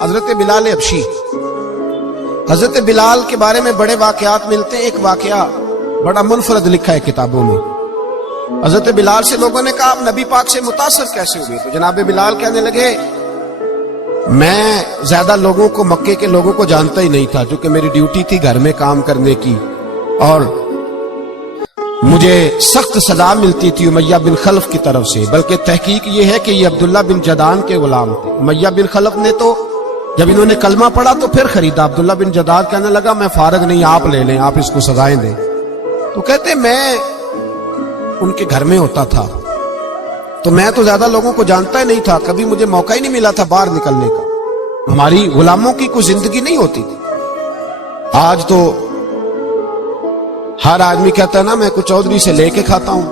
حضرت بلال حبشی. حضرت بلال کے بارے میں بڑے واقعات ملتے ہیں. ایک واقعہ بڑا منفرد لکھا ہے کتابوں میں. حضرت بلال سے لوگوں نے کہا آپ نبی پاک سے متاثر کیسے ہوئے؟ تو جناب بلال کہنے لگے میں زیادہ لوگوں کو، مکے کے لوگوں کو جانتا ہی نہیں تھا، کیونکہ میری ڈیوٹی تھی گھر میں کام کرنے کی، اور مجھے سخت سزا ملتی تھی امیہ بن خلف کی طرف سے. بلکہ تحقیق یہ ہے کہ یہ عبداللہ بن جدعان کے غلام تھے. امیہ بن خلف نے تو جب انہوں نے کلمہ پڑھا تو پھر خریدا. عبداللہ بن جدعان کہنے لگا میں فارغ نہیں، آپ لے لیں، آپ اس کو سزائیں دیں. تو کہتے میں ان کے گھر میں ہوتا تھا تو میں تو زیادہ لوگوں کو جانتا ہی نہیں تھا، کبھی مجھے موقع ہی نہیں ملا تھا باہر نکلنے کا. ہماری غلاموں کی کوئی زندگی نہیں ہوتی تھی. آج تو ہر آدمی کہتا ہے نا میں کچھ چودھری سے لے کے کھاتا ہوں.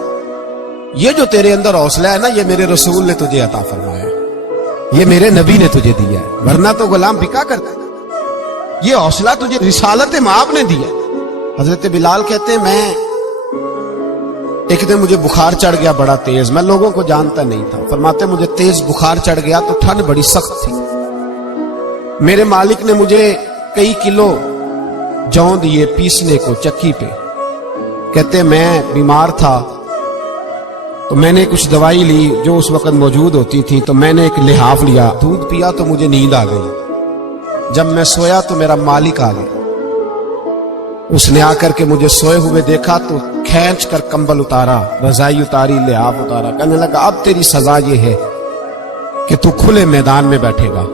یہ جو تیرے اندر حوصلہ ہے نا، یہ میرے رسول نے تجھے عطا فرمایا ہے، یہ میرے نبی نے تجھے دیا ہے، ورنہ تو غلام بکا کرتا ہے. یہ حوصلہ تجھے رسالت مآب نے دیا. حضرت بلال کہتے ہیں میں ایک دن مجھے بخار چڑھ گیا بڑا تیز، میں لوگوں کو جانتا نہیں تھا. فرماتے مجھے تیز بخار چڑھ گیا تو ٹھنڈ بڑی سخت تھی. میرے مالک نے مجھے کئی کلو جوں دیے پیسنے کو چکی پہ. کہتے میں بیمار تھا تو میں نے کچھ دوائی لی جو اس وقت موجود ہوتی تھی، تو میں نے ایک لحاف لیا، دودھ پیا تو مجھے نیند آ گئی. جب میں سویا تو میرا مالک آ گیا. اس نے آ کر کے مجھے سوئے ہوئے دیکھا تو کھینچ کر کمبل اتارا، رضائی اتاری، لحاف اتارا. کہنے لگا اب تیری سزا یہ ہے کہ تو کھلے میدان میں بیٹھے گا،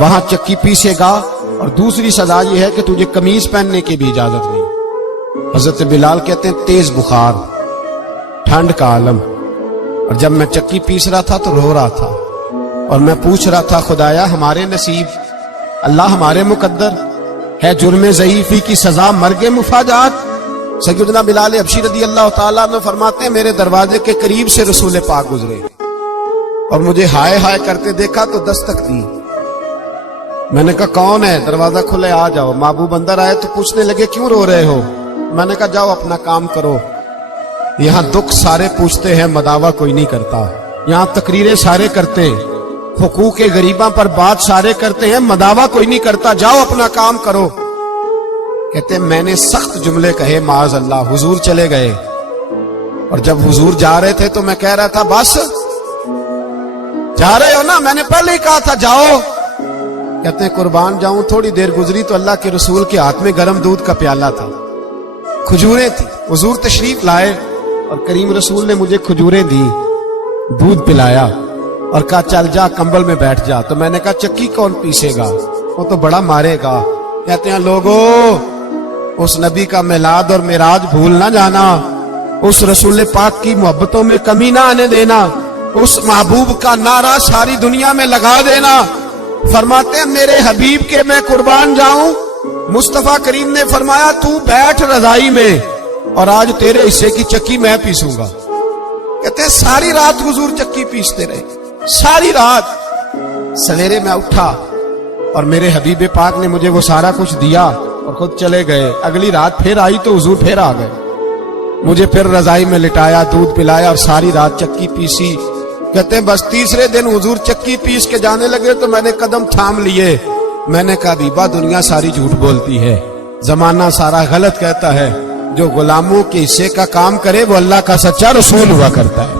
وہاں چکی پیسے گا، اور دوسری سزا یہ ہے کہ تجھے قمیض پہننے کی بھی اجازت نہیں. حضرت بلال کہتے ہیں تیز بخار، ٹھنڈ کا عالم، اور جب میں چکی پیس رہا تھا تو رو رہا تھا، اور میں پوچھ رہا تھا خدایا ہمارے نصیب، اللہ ہمارے مقدر ہے جرم ضعیفی کی سزا مرگ مفاجات. سیدنا بلال حبشی رضی اللہ تعالیٰ عنہ فرماتے ہیں میرے دروازے کے قریب سے رسول پاک گزرے اور مجھے ہائے ہائے کرتے دیکھا تو دستک دی. میں نے کہا کون ہے؟ دروازہ کھلے، آ جاؤ. محبوب اندر آئے تو پوچھنے لگے کیوں رو رہے ہو؟ میں نے کہا جاؤ اپنا کام کرو. یہاں دکھ سارے پوچھتے ہیں، مداوع کوئی نہیں کرتا. یہاں تقریریں سارے کرتے ہیں، حقوق غریباں پر بات سارے کرتے ہیں، مداوع کوئی نہیں کرتا. جاؤ اپنا کام کرو. کہتے ہیں میں نے سخت جملے کہے معاذ اللہ. حضور چلے گئے، اور جب حضور جا رہے تھے تو میں کہہ رہا تھا بس جا رہے ہو نا، میں نے پہلے ہی کہا تھا جاؤ. کہتے ہیں قربان جاؤں. تھوڑی دیر گزری تو اللہ کے رسول کے ہاتھ میں گرم دودھ کا پیالہ تھا، کھجوریں تھی. حضور تشریف لائے اور کریم رسول نے مجھے کھجوریں دی، دودھ پلایا اور کہا چل جا کمبل میں بیٹھ جا. تو میں نے کہا چکی کون پیسے گا؟ وہ تو بڑا مارے گا. کہتے ہیں لوگو اس نبی کا میلاد اور معراج بھول نہ جانا، اس رسول پاک کی محبتوں میں کمی نہ آنے دینا، اس محبوب کا نعرہ ساری دنیا میں لگا دینا. فرماتے ہیں میرے حبیب کے میں قربان جاؤں. مصطفیٰ کریم نے فرمایا تو بیٹھ رضائی میں اور آج تیرے حصے کی چکی میں پیسوں گا. کہتے ہیں ساری رات حضور چکی پیستے رہے، ساری رات. سویرے میں اٹھا اور میرے حبیب پاک نے مجھے وہ سارا کچھ دیا اور خود چلے گئے. اگلی رات پھر آئی تو حضور پھر آ گئے، مجھے پھر رضائی میں لٹایا، دودھ پلایا اور ساری رات چکی پیسی. کہتے ہیں بس تیسرے دن حضور چکی پیس کے جانے لگے تو میں نے قدم تھام لیے. میں نے کہا حبیبہ دنیا ساری جھوٹ بولتی ہے، زمانہ سارا غلط کہتا ہے، جو غلاموں کے حصے کا کام کرے وہ اللہ کا سچا رسول ہوا کرتا ہے.